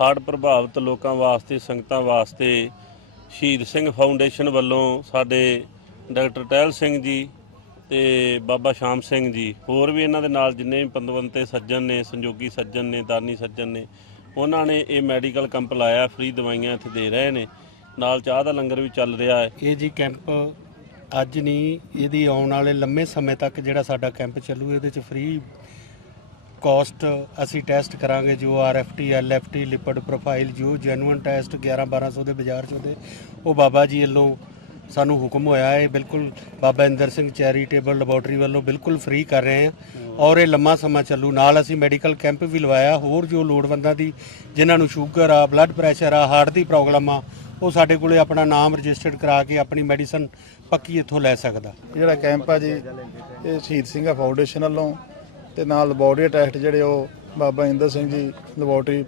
ਹੜ੍ਹ ਪ੍ਰਭਾਵਿਤ ਲੋਕਾਂ ਵਾਸਤੇ, ਸੰਗਤਾਂ ਵਾਸਤੇ ਸ਼ਹੀਦ ਸਿੰਘ ਫਾਊਂਡੇਸ਼ਨ ਵੱਲੋਂ ਸਾਡੇ ਡਾਕਟਰ ਟਹਿਲ ਸਿੰਘ ਜੀ ਤੇ ਬਾਬਾ ਸ਼ਾਮ ਸਿੰਘ ਜੀ, ਹੋਰ ਵੀ ਇਹਨਾਂ ਦੇ ਨਾਲ ਜਿੰਨੇ ਵੀ ਪੰਦਵੰਤੇ ਸੱਜਣ ਨੇ, ਸੰਜੋਗੀ ਸੱਜਣ ਨੇ, ਦਾਨੀ ਸੱਜਣ ਨੇ, ਉਹਨਾਂ ਨੇ ਇਹ ਮੈਡੀਕਲ ਕੈਂਪ ਲਾਇਆ, ਫ੍ਰੀ ਦਵਾਈਆਂ ਇੱਥੇ ਦੇ ਰਹੇ ਨੇ। ਨਾਲ ਚਾਹ ਦਾ ਲੰਗਰ ਵੀ ਚੱਲ ਰਿਹਾ ਹੈ। ਇਹ ਜੀ ਕੈਂਪ ਅੱਜ ਨਹੀਂ, ਇਹਦੀ ਆਉਣ ਵਾਲੇ ਲੰਮੇ ਸਮੇਂ ਤੱਕ ਜਿਹੜਾ ਸਾਡਾ ਕੈਂਪ ਚੱਲੂ, ਇਹਦੇ ਚ ਫ੍ਰੀ ਕਾਸਟ ਅਸੀਂ ਟੈਸਟ ਕਰਾਂਗੇ ਜੋ ਆਰਐਫਟੀ, ਐਲਐਫਟੀ, ਲਿਪਿਡ ਪ੍ਰੋਫਾਈਲ, ਜੋ ਜੈਨੂਇਨ ਟੈਸਟ 11 1200 ਦੇ ਬਾਜ਼ਾਰ 'ਚੋਂ ਦੇ, ਉਹ ਬਾਬਾ ਜੀ ਵੱਲੋਂ ਸਾਨੂੰ ਹੁਕਮ ਹੋਇਆ ਹੈ। ਬਿਲਕੁਲ ਬਾਬਾ ਇੰਦਰ ਸਿੰਘ ਚੈਰੀਟੇਬਲ ਲੈਬੋਰਟਰੀ ਵੱਲੋਂ ਬਿਲਕੁਲ ਫ੍ਰੀ ਕਰ ਰਹੇ ਹਾਂ ਔਰ ਇਹ ਲੰਮਾ ਸਮਾਂ ਚੱਲੂ। ਨਾਲ ਅਸੀਂ ਮੈਡੀਕਲ ਕੈਂਪ ਵੀ ਲਵਾਇਆ। ਹੋਰ ਜੋ ਲੋੜਵੰਦਾਂ ਦੀ, ਜਿਨ੍ਹਾਂ ਨੂੰ ਸ਼ੂਗਰ ਆ ਬਲੱਡ ਪ੍ਰੈਸ਼ਰ ਆ ਹਾਰਟ ਦੀ ਪ੍ਰੋਬਲਮ ਆ, ਉਹ ਸਾਡੇ ਕੋਲੇ ਆਪਣਾ ਨਾਮ ਰਜਿਸਟਰਡ ਕਰਾ ਕੇ ਆਪਣੀ ਮੈਡੀਸਨ ਪੱਕੀ ਇੱਥੋਂ ਲੈ ਸਕਦਾ। ਜਿਹੜਾ ਕੈਂਪ ਆ ਜੀ, ਇਹ ਸ਼ਹੀਦ ਸਿੰਘਾ ਫਾਊਂਡੇਸ਼ਨ ਵੱਲੋਂ ਤੇ ਨਾਲ ਲੈਬੋਰਟਰੀ ਟੈਸਟ ਜਿਹੜੇ ਉਹ ਬਾਬਾ ਇੰਦਰ ਸਿੰਘ ਜੀ ਲੈਬੋਰਟਰੀ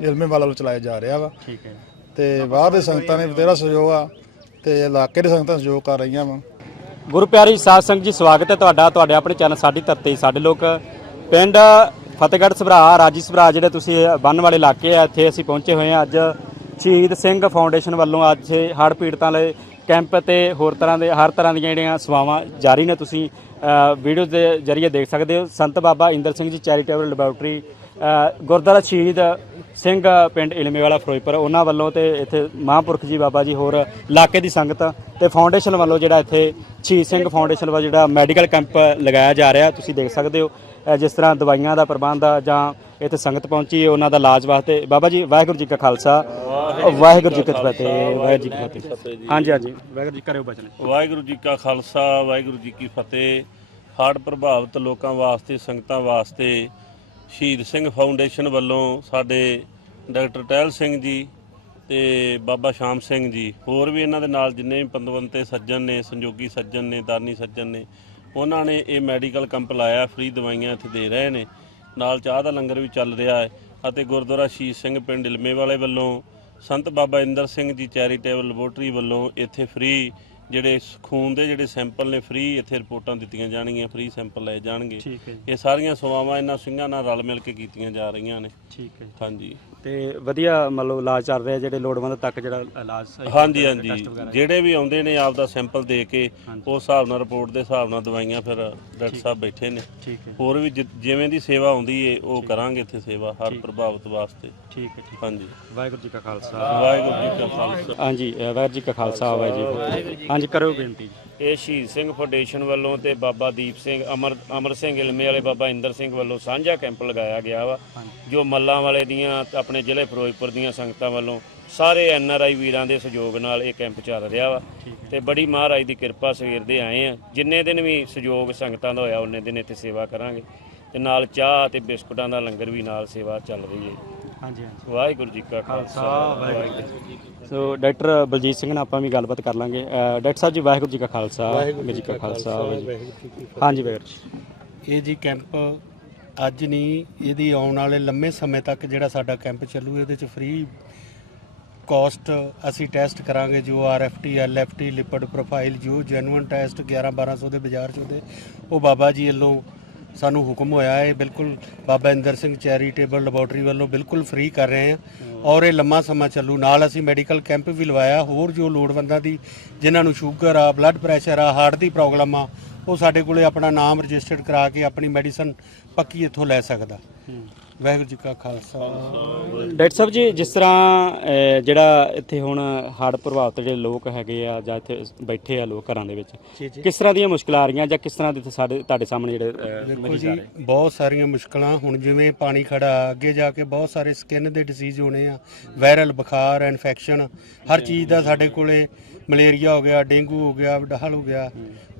ਇਲਮੇ ਵਾਲਾ ਵੱਲੋਂ ਚਲਾਇਆ ਜਾ ਰਿਹਾ ਵਾ। ਠੀਕ ਹੈ। ਤੇ ਬਾਹਰ ਦੇ ਸੰਗਤਾਂ ਨੇ ਬਥੇਰਾ ਸਹਿਯੋਗ ਆ ਤੇ ਇਲਾਕੇ ਦੇ ਸੰਗਤਾਂ ਸਹਿਯੋਗ ਕਰ ਰਹੀਆਂ ਵਾ। ਗੁਰੂ ਪਿਆਰੀ ਸਾਧ ਸੰਗਤ ਜੀ ਸਵਾਗਤ ਹੈ ਤੁਹਾਡਾ ਤੁਹਾਡੇ ਆਪਣੇ ਚੈਨਲ ਸਾਡੀ ਧਰਤੀ ਸਾਡੇ ਲੋਕ। ਪਿੰਡ ਫਤਿਹਗੜ੍ਹ ਸਭਰਾ ਰਾਜੀ ਸਭਰਾ ਜਿਹੜੇ ਤੁਸੀਂ ਬੰਨ ਵਾਲੇ ਇਲਾਕੇ ਆ ਇੱਥੇ ਅਸੀਂ ਪਹੁੰਚੇ ਹੋਏ ਆ ਅੱਜ। ਸ਼ਹੀਦ ਸਿੰਘ ਫਾਊਂਡੇਸ਼ਨ ਵੱਲੋਂ ਅੱਜ ਹੜ੍ਹ ਪੀੜਤਾਂ ਲਈ ਕੈਂਪ ਤੇ ਹੋਰ ਤਰ੍ਹਾਂ ਦੇ, ਹਰ ਤਰ੍ਹਾਂ ਦੀਆਂ ਜਿਹੜੀਆਂ ਸੇਵਾਵਾਂ ਜਾਰੀ ਨੇ, ਤੁਸੀਂ ਵੀਡੀਓ ਦੇ ਜ਼ਰੀਏ ਦੇਖ ਸਕਦੇ ਹੋ। ਸੰਤ ਬਾਬਾ ਇੰਦਰ ਸਿੰਘ ਜੀ ਚੈਰੀਟੇਬਲ ਲੈਬੋਰਟਰੀ ਗੁਰਦੁਆਰਾ ਸ਼ਹੀਦ ਸਿੰਘ ਪਿੰਡ ਇਲਮੇਵਾਲਾ ਫਿਰੋਜ਼ਪੁਰ, ਉਹਨਾਂ ਵੱਲੋਂ ਤੇ ਇੱਥੇ ਮਹਾਂਪੁਰਖ ਜੀ ਬਾਬਾ ਜੀ ਹੋਰ ਇਲਾਕੇ ਦੀ ਸੰਗਤ ਤੇ ਫਾਊਂਡੇਸ਼ਨ ਵੱਲੋਂ ਜਿਹੜਾ ਇੱਥੇ ਸ਼ਹੀਦ ਸਿੰਘ ਫਾਊਂਡੇਸ਼ਨ ਵੱਲੋਂ ਜਿਹੜਾ ਮੈਡੀਕਲ ਕੈਂਪ ਲਗਾਇਆ ਜਾ ਰਿਹਾ, ਤੁਸੀਂ ਦੇਖ ਸਕਦੇ ਹੋ ਜਿਸ ਤਰ੍ਹਾਂ ਦਵਾਈਆਂ ਦਾ ਪ੍ਰਬੰਧ ਆ ਜਾਂ ਇੱਥੇ ਸੰਗਤ ਪਹੁੰਚੀ ਹੈ, ਉਹਨਾਂ ਦਾ ਇਲਾਜ ਵਾਸਤੇ। ਬਾਬਾ ਜੀ, ਵਾਹਿਗੁਰੂ ਜੀ ਕਾ ਖਾਲਸਾ। ਵਾਹਿਗੁਰੂ ਜੀ ਕੀ ਫਤਿਹ ਵਾਹਿਗੁਰੂ ਜੀ ਕੀ ਫਤਿਹ ਹਾਂਜੀ ਹਾਂਜੀ। ਵਾਹਿਗੁਰੂ ਜੀ ਕਰਿਓ ਬਚਨ। ਵਾਹਿਗੁਰੂ ਜੀ ਕਾ ਖਾਲਸਾ ਵਾਹਿਗੁਰੂ ਜੀ ਕੀ ਫਤਿਹ। ਹੜ੍ਹ ਪ੍ਰਭਾਵਿਤ ਲੋਕਾਂ ਵਾਸਤੇ ਸੰਗਤਾਂ ਵਾਸਤੇ ਸ਼ਹੀਦ ਸਿੰਘ ਫਾਊਂਡੇਸ਼ਨ ਵੱਲੋਂ ਸਾਡੇ ਡਾਕਟਰ ਟਹਿਲ ਸਿੰਘ ਜੀ ਤੇ ਬਾਬਾ ਸ਼ਾਮ ਸਿੰਘ ਜੀ ਹੋਰ ਵੀ ਇਹਨਾਂ ਦੇ ਨਾਲ ਜਿੰਨੇ ਵੀ ਪੰਦਵੰਤੇ ਸੱਜਣ ਨੇ ਸੰਜੋਗੀ ਸੱਜਣ ਨੇ ਦਾਨੀ ਸੱਜਣ ਨੇ ਉਹਨਾਂ ਨੇ ਇਹ ਮੈਡੀਕਲ ਕੈਂਪ ਲਾਇਆ ਫ੍ਰੀ ਦਵਾਈਆਂ ਇੱਥੇ ਦੇ ਰਹੇ ਨੇ। ਨਾਲ ਚਾਹ ਦਾ ਲੰਗਰ ਵੀ ਚੱਲ ਰਿਹਾ ਹੈ ਅਤੇ ਗੁਰਦੁਆਰਾ ਸ਼ਹੀਦ ਸਿੰਘ ਪਿੰਡ ਇਲਮੇ ਵਾਲੇ ਵੱਲੋਂ ਸੰਤ ਬਾਬਾ ਇੰਦਰ ਸਿੰਘ ਜੀ ਚੈਰੀਟੇਬਲ ਲੈਬੋਰਟਰੀ ਵੱਲੋਂ ਇੱਥੇ ਫ੍ਰੀ ਜਿਹੜੇ ਖੂਨ ਦੇ ਜਿਹੜੇ ਸੈਂਪਲ ਨੇ ਫ੍ਰੀ ਇੱਥੇ ਰਿਪੋਰਟਾਂ ਦਿੱਤੀਆਂ ਜਾਣਗੀਆਂ ਫ੍ਰੀ ਸੈਂਪਲ ਲਏ ਜਾਣਗੇ। ਇਹ ਸਾਰੀਆਂ ਸੇਵਾਵਾਂ ਇਹਨਾਂ ਸਿੰਘਾਂ ਨਾਲ ਰਲ ਮਿਲ ਕੇ ਕੀਤੀਆਂ ਜਾ ਰਹੀਆਂ ਨੇ। ਠੀਕ ਹੈ ਹਾਂਜੀ। ਤੇ ਵਧੀਆ ਮਤਲਬ ਇਲਾਜ ਚੱਲ ਰਿਹਾ ਜਿਹੜੇ ਲੋੜਵੰਦ ਤੱਕ ਜਿਹੜਾ ਇਲਾਜ ਸਹੀ ਹਾਂਜੀ ਹਾਂਜੀ। ਜਿਹੜੇ ਵੀ ਆਉਂਦੇ ਨੇ ਆਪ ਦਾ ਸੈਂਪਲ ਦੇ ਕੇ। ਉਸ ਹਿਸਾਬ ਨਾਲ ਰਿਪੋਰਟ ਦੇ ਹਿਸਾਬ ਨਾਲ ਦਵਾਈਆਂ ਫਿਰ ਡਾਕਟਰ ਸਾਹਿਬ ਬੈਠੇ ਨੇ। ਠੀਕ ਹੈ। ਹੋਰ ਵੀ ਜਿ- ਜਿਵੇਂ ਦੀ ਸੇਵਾ ਆਉਂਦੀ ਏ ਉਹ ਕਰਾਂਗੇ ਇੱਥੇ ਸੇਵਾ ਹਰ ਪ੍ਰਭਾਵਿਤ ਵਾਸਤੇ। ਠੀਕ ਹੈ ਠੀਕ ਹਾਂਜੀ। ਵਾਹਿਗੁਰੂ ਜੀ ਕਾ ਖਾਲਸਾ। ਵਾਹਿਗੁਰੂ ਜੀ ਕਾ ਖਾਲਸਾ। ਹਾਂਜੀ ਅ, ਵਾਹਿਗੁਰੂ ਜੀ ਕਾ ਖਾਲਸਾ ਵਾਹਿਗੁਰੂ ਜੀ। ਹਾਂਜੀ ਕਰੋ ਬੇਨਤੀ ਇਹ ਸ਼ਹੀਦ ਸਿੰਘ ਫਾਊਂਡੇਸ਼ਨ ਵੱਲੋਂ ਤੇ ਬਾਬਾ ਦੀਪ ਸਿੰਘ ਅਮਰ ਅਮਰ ਸਿੰਘ ਇਲਮੇ ਵਾਲੇ ਬਾਬਾ ਇੰਦਰ ਸਿੰਘ ਵੱਲੋਂ ਸਾਂਝਾ ਕੈਂਪ ਲਗਾਇਆ ਗਿਆ ਵਾ ਜੋ ਮੱਲਾਂ ਵਾਲੇ ਦੀਆਂ ਤੇ ਆਪਣੇ ਜ਼ਿਲ੍ਹੇ ਫਿਰੋਜ਼ਪੁਰ ਦੀਆਂ ਸੰਗਤਾਂ ਵੱਲੋਂ ਸਾਰੇ ਐਨ ਆਰ ਆਈ ਵੀਰਾਂ ਦੇ ਸਹਿਯੋਗ ਨਾਲ ਇਹ ਕੈਂਪ ਚੱਲ ਰਿਹਾ ਵਾ। ਤੇ ਬੜੀ ਮਹਾਰਾਜ ਦੀ ਕਿਰਪਾ ਸਵੇਰ ਦੇ ਆਏ ਆ। ਜਿੰਨੇ ਦਿਨ ਵੀ ਸਹਿਯੋਗ ਸੰਗਤਾਂ ਦਾ ਹੋਇਆ ਉਹਨੇ ਦਿਨ ਇੱਥੇ ਸੇਵਾ ਕਰਾਂਗੇ। ਤੇ ਨਾਲ ਚਾਹ ਤੇ ਬਿਸਕੁਟਾਂ ਦਾ ਲੰਗਰ ਵੀ ਨਾਲ ਸੇਵਾ ਚੱਲ ਰਹੀ ਹੈ। ਹਾਂਜੀ ਹਾਂਜੀ। ਵਾਹਿਗੁਰੂ ਜੀ ਕਾ ਖਾਲਸਾ। ਵਾਹਿਗੁਰੂ ਜੀ ਕੀ ਸੋ ਡਾਕਟਰ ਬਲਜੀਤ ਸਿੰਘ ਨਾਲ ਆਪਾਂ ਵੀ ਗੱਲਬਾਤ ਕਰ ਲਾਂਗੇ। ਡਾਕਟਰ ਸਾਹਿਬ ਜੀ ਵਾਹਿਗੁਰੂ ਜੀ ਕਾ ਖਾਲਸਾ ਵਾਹਿਗੁਰੂ ਜੀ ਕਾ ਖਾਲਸਾ ਹਾਂਜੀ ਵਾਹਿਗੁਰੂ ਜੀ। ਇਹ ਜੀ ਕੈਂਪ ਅੱਜ ਨਹੀਂ, ਇਹਦੀ ਆਉਣ ਵਾਲੇ ਲੰਮੇ ਸਮੇਂ ਤੱਕ ਜਿਹੜਾ ਸਾਡਾ ਕੈਂਪ ਚੱਲੂ, ਇਹਦੇ ਚ ਫ੍ਰੀ ਕਾਸਟ ਅਸੀਂ ਟੈਸਟ ਕਰਾਂਗੇ, ਜੋ ਆਰਐਫਟੀ ਐਲਐਫਟੀ ਲਿਪਿਡ ਪ੍ਰੋਫਾਈਲ ਜੋ ਜੈਨੂਇਨ ਟੈਸਟ 11 1200 ਦੇ ਬਾਜ਼ਾਰ ਚ ਉਹਦੇ ਉਹ ਬਾਬਾ ਜੀ ਵੱਲੋਂ ਸਾਨੂੰ ਹੁਕਮ ਹੋਇਆ ਹੈ। ਬਿਲਕੁਲ ਬਾਬਾ ਇੰਦਰ ਸਿੰਘ ਚੈਰੀਟੇਬਲ ਲੈਬੋਰਟਰੀ ਵੱਲੋਂ ਬਿਲਕੁਲ ਫ੍ਰੀ ਕਰ ਰਹੇ ਹਾਂ। ਔਰ ਇਹ ਲੰਮਾ ਸਮਾਂ ਚੱਲੂ। ਨਾਲ ਅਸੀਂ ਮੈਡੀਕਲ ਕੈਂਪ ਵੀ ਲਵਾਇਆ। ਹੋਰ ਜੋ ਲੋੜਵੰਦਾਂ ਦੀ, ਜਿਨ੍ਹਾਂ ਨੂੰ ਸ਼ੂਗਰ ਆ, ਬਲੱਡ ਪ੍ਰੈਸ਼ਰ ਆ, ਹਾਰਟ ਦੀ ਪ੍ਰੋਬਲਮ ਆ, ਉਹ ਸਾਡੇ ਕੋਲੇ ਆਪਣਾ ਨਾਮ ਰਜਿਸਟਰਡ ਕਰਾ ਕੇ ਆਪਣੀ ਮੈਡੀਸਨ ਪੱਕੀ ਇੱਥੋਂ ਲੈ ਸਕਦਾ। ਵਾਹਿਗੁਰੂ ਜੀ ਕਾ ਖਾਲਸਾ। ਡਾਕਟਰ ਸਾਹਿਬ ਜੀ ਜਿਸ ਤਰ੍ਹਾਂ ਜਿਹੜਾ ਇੱਥੇ ਹੁਣ ਹੜ੍ਹ ਪ੍ਰਭਾਵਿਤ ਜਿਹੜੇ ਲੋਕ ਹੈਗੇ ਆ ਜਾਂ ਇੱਥੇ ਬੈਠੇ ਆ ਲੋਕ ਘਰਾਂ ਦੇ ਵਿੱਚ ਜੀ ਕਿਸ ਤਰ੍ਹਾਂ ਦੀਆਂ ਮੁਸ਼ਕਲਾਂ ਆ ਰਹੀਆਂ ਜਾਂ ਕਿਸ ਤਰ੍ਹਾਂ ਦੇ ਇੱਥੇ ਸਾਡੇ ਤੁਹਾਡੇ ਸਾਹਮਣੇ ਜਿਹੜੇ ਦੇਖੋ ਮਰੀਜ਼ ਜੀ ਰਹੇ? ਬਹੁਤ ਸਾਰੀਆਂ ਮੁਸ਼ਕਲਾਂ ਹੁਣ ਜਿਵੇਂ ਪਾਣੀ ਖੜਾ ਅੱਗੇ ਜਾ ਕੇ ਬਹੁਤ ਸਾਰੇ ਸਕਿਨ ਦੇ ਡਿਸੀਜ਼ ਹੋਣੇ ਆ ਵਾਇਰਲ ਬੁਖਾਰ ਇਨਫੈਕਸ਼ਨ ਹਰ ਚੀਜ਼ ਦਾ ਸਾਡੇ ਕੋਲੇ ਮਲੇਰੀਆ ਹੋ ਗਿਆ ਡੇਂਗੂ ਹੋ ਗਿਆ ਡਹਾਲ ਹੋ ਗਿਆ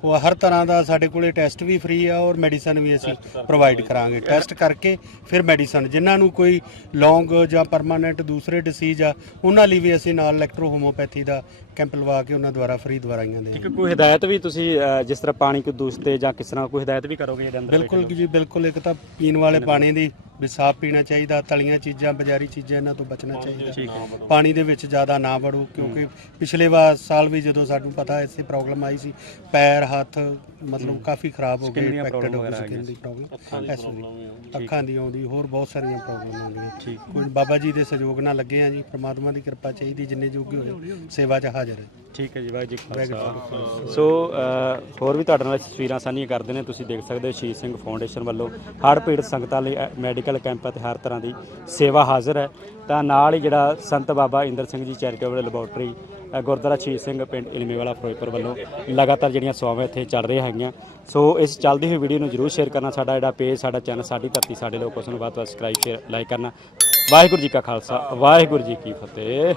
ਉਹ ਹਰ ਤਰ੍ਹਾਂ ਦਾ ਸਾਡੇ ਕੋਲੇ ਟੈਸਟ ਵੀ ਫ੍ਰੀ ਆ ਔਰ ਮੈਡੀਸਨ ਵੀ ਅਸੀਂ ਪ੍ਰੋਵਾਈਡ ਕਰਾਂਗੇ। ਟੈਸਟ ਕਰਕੇ ਫਿਰ ਮੈਡੀਸਨ ਜਿਨ੍ਹਾਂ ਨੂੰ ਕੋਈ ਲੌਂਗ ਜਾਂ ਪਰਮਾਨੈਂਟ ਦੂਸਰੇ ਡਿਸੀਜ਼ ਆ ਉਹਨਾਂ ਲਈ ਵੀ ਅਸੀਂ ਨਾਲ ਇਲੈਕਟ੍ਰੋ ਹੋਮੋਪੈਥੀ ਦਾ ਕੈਂਪ ਲਵਾ ਕੇ ਉਹਨਾਂ ਦੁਆਰਾ ਫ੍ਰੀ ਦਵਾਈਆਂ ਦੇ ਕੋਈ ਹਦਾਇਤ ਵੀ ਤੁਸੀਂ ਜਿਸ ਤਰ੍ਹਾਂ ਪਾਣੀ ਕੋ ਦੂਸਤੇ ਜਾਂ ਕਿਸ ਤਰ੍ਹਾਂ ਕੋਈ ਹਦਾਇਤ ਵੀ ਕਰੋਗੇ ਇਹਦੇ ਅੰਦਰ ਬਿਲਕੁਲ ਜੀ ਬਿਲਕੁਲ। ਇੱਕ ਤਾਂ ਪੀਣ ਵਾਲੇ ਪਾਣੀ ਦੀ ਵੀ ਸਾਫ਼ ਪੀਣਾ ਚਾਹੀਦਾ ਤਲੀਆਂ ਚੀਜ਼ਾਂ ਬਾਜ਼ਾਰੀ ਚੀਜ਼ਾਂ ਇਹਨਾਂ ਤੋਂ ਬਚਣਾ ਚਾਹੀਦਾ। ਪਾਣੀ ਦੇ ਵਿੱਚ ਜ਼ਿਆਦਾ ਨਾ ਵੜੋ ਕਿਉਂਕਿ ਪਿਛਲੇ ਵਾਰ ਸਾਲ ਵੀ ਜਦੋਂ ਸਾਨੂੰ ਪਤਾ ਇਸੇ ਪ੍ਰੋਬਲਮ ਆਈ ਸੀ ਪੈਰ ਹੱਥ ਮਤਲਬ ਕਾਫੀ ਖਰਾਬ ਹੋ ਗਏ ਇਨਫੈਕਟਡ ਹੋ ਗਏ ਸਕਿਨ ਦੀ ਪ੍ਰੋਬਲਮ ਅੱਖਾਂ ਦੀ ਆਉਂਦੀ। ਹੋਰ ਬਹੁਤ ਸਾਰੀਆਂ ਪ੍ਰੋਬਲਮ ਆਉਂਦੀਆਂ। ਠੀਕ। ਕੋਈ ਬਾਬਾ ਜੀ ਦੇ ਸਹਿਯੋਗ ਨਾਲ ਲੱਗੇ ਆ ਜੀ ਪ੍ਰਮਾਤਮਾ ਦੀ ਕਿਰਪਾ ਚਾਹੀਦੀ ਜਿੰਨੇ ਜੋਗੇ ਹੋਏ ਸੇਵਾ 'ਚ ਹਾਜ਼ਰ ਹੈ। ਠੀਕ ਹੈ ਜੀ ਵਾਹਿਗੁਰੂ ਜੀ ਕਾ ਖਾਲਸਾ। ਸੋ ਹੋਰ ਵੀ ਤੁਹਾਡੇ ਨਾਲ ਤਸਵੀਰਾਂ ਸਾਂਝੀਆਂ ਕਰਦੇ ਨੇ ਤੁਸੀਂ ਦੇਖ ਸਕਦੇ ਹੋ ਸ਼ਹੀਦ ਸਿੰਘ ਫਾਊਂਡੇਸ਼ਨ ਵੱਲੋਂ ਹੜ੍ਹ ਪੀੜਤ ਸੰਗਤਾਂ ਲਈ ਮੈਡੀਕਲ ਕੈਂਪ ਅਤੇ ਹਰ ਤਰ੍ਹਾਂ ਦੀ ਸੇਵਾ ਹਾਜ਼ਰ ਹੈ। ਤਾਂ ਨਾਲ ਹੀ ਜਿਹੜਾ ਸੰਤ ਬਾਬਾ ਇੰਦਰ ਸਿੰਘ ਜੀ ਚੈਰੀਟੇਬਲ ਲੈਬੋਰਟਰੀ ਗੁਰਦੁਆਰਾ ਸ਼ਹੀਦ ਸਿੰਘ ਪਿੰਡ ਇਲਮੀਵਾਲਾ ਫਿਰੋਜ਼ਪੁਰ ਵੱਲੋਂ ਲਗਾਤਾਰ ਜਿਹੜੀਆਂ ਸੇਵਾਵਾਂ ਇੱਥੇ ਚੱਲ ਰਹੀਆਂ ਹੈਗੀਆਂ। ਸੋ ਇਸ ਚੱਲਦੀ ਹੋਈ ਵੀਡੀਓ ਨੂੰ ਜਰੂਰ ਸ਼ੇਅਰ ਕਰਨਾ ਸਾਡਾ ਜਿਹੜਾ ਪੇਜ ਸਾਡਾ ਚੈਨਲ ਸਾਡੀ ਧਰਤੀ ਸਾਡੇ ਲੋਕ ਉਸ ਨੂੰ ਵੱਧ ਤੋਂ ਵੱਧ ਸਬਸਕ੍ਰਾਈਬ ਸ਼ੇਅਰ ਲਾਈਕ ਕਰਨਾ। ਵਾਹਿਗੁਰੂ ਜੀ ਕਾ ਖਾਲਸਾ ਵਾਹਿਗੁਰੂ ਜੀ ਕੀ ਫਤਿਹ।